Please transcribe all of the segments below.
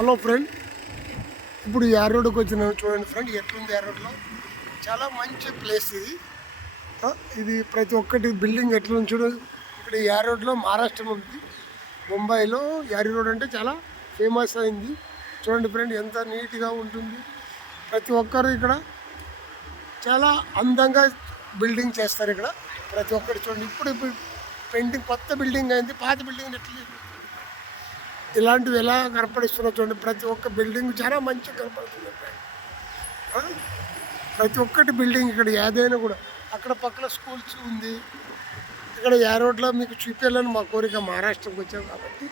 Hello friend, ఇప్పుడు యార్ రోడ్కి వచ్చిన చూడండి ఫ్రెండ్, ఎట్లుంది యార్ రోడ్లో. చాలా మంచి ప్లేస్ ఇది. ఇది ప్రతి ఒక్కటి బిల్డింగ్ ఎట్లుంది చూడు. ఇక్కడ యార్ రోడ్లో మహారాష్ట్రలో ఉంది. ముంబైలో యారీ రోడ్ అంటే చాలా ఫేమస్ అయింది. చూడండి ఫ్రెండ్, ఎంత నీట్గా ఉంటుంది. ప్రతి ఒక్కరు ఇక్కడ చాలా అందంగా బిల్డింగ్ చేస్తారు. ఇక్కడ ప్రతి ఒక్కటి చూడండి. ఇప్పుడు పెయింటింగ్ కొత్త బిల్డింగ్ అయింది, పాత బిల్డింగ్ ఎట్లా ఇలాంటివి ఎలా కనపడిస్తున్నా చూడండి. ప్రతి ఒక్క బిల్డింగ్ చాలా మంచిగా కనపడుతుంది. ప్రతి ఒక్కటి బిల్డింగ్ ఇక్కడ ఏదైనా కూడా. అక్కడ పక్కన స్కూల్స్ ఉంది. ఇక్కడ యార్ రోడ్లో మీకు చూపించాలని మా కోరిక. మహారాష్ట్రకి వచ్చాం కాబట్టి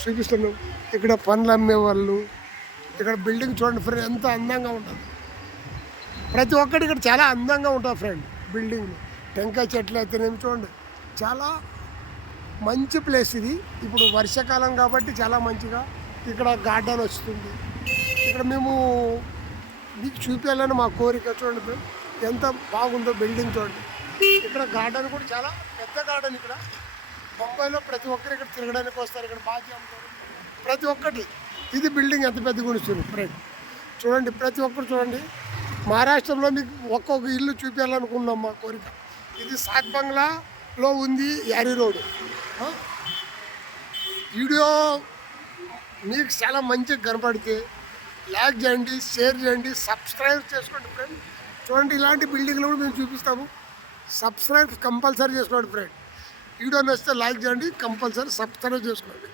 చూపిస్తున్నాం. ఇక్కడ పనులు అమ్మేవాళ్ళు, ఇక్కడ బిల్డింగ్ చూడండి ఫ్రెండ్, ఎంత అందంగా ఉంటుంది. ప్రతి ఒక్కటి ఇక్కడ చాలా అందంగా ఉంటుంది ఫ్రెండ్. బిల్డింగ్ టెంకాయ చెట్లు అయితేనేమి చూడండి, చాలా మంచి ప్లేస్ ఇది. ఇప్పుడు వర్షాకాలం కాబట్టి చాలా మంచిగా ఇక్కడ గార్డెన్ వస్తుంది. ఇక్కడ మేము మీకు చూపించాలని మా కోరిక. చూడండి ఫ్రెండ్, ఎంత బాగుందో బిల్డింగ్ చూడండి. ఇక్కడ గార్డెన్ కూడా చాలా పెద్ద గార్డెన్. ఇక్కడ బొంబాయిలో ప్రతి ఒక్కరు ఇక్కడ తిరగడానికి వస్తారు. ఇక్కడ బాగా అమ్ముతారు ప్రతి ఒక్కటి. ఇది బిల్డింగ్ ఎంత పెద్దగా ఉంటుంది ఫ్రెండ్ చూడండి. ప్రతి ఒక్కరు చూడండి. మహారాష్ట్రలో మీకు ఒక్కొక్క ఇల్లు చూపించాలనుకున్నాం మా కోరిక. ఇది సాత్ బంగ్లాలో ఉంది యారీ రోడ్. వీడియో మీకు చాలా మంచిగా కనపడితే లైక్ చేయండి, షేర్ చేయండి, సబ్స్క్రైబ్ చేసుకోండి ఫ్రెండ్. చూడండి, ఇలాంటి బిల్డింగ్లు కూడా మేము చూపిస్తాము. సబ్స్క్రైబ్ కంపల్సరీ చేసుకోండి ఫ్రెండ్. వీడియో నచ్చితే లైక్ చేయండి, కంపల్సరీ సబ్స్క్రైబ్ చేసుకోండి.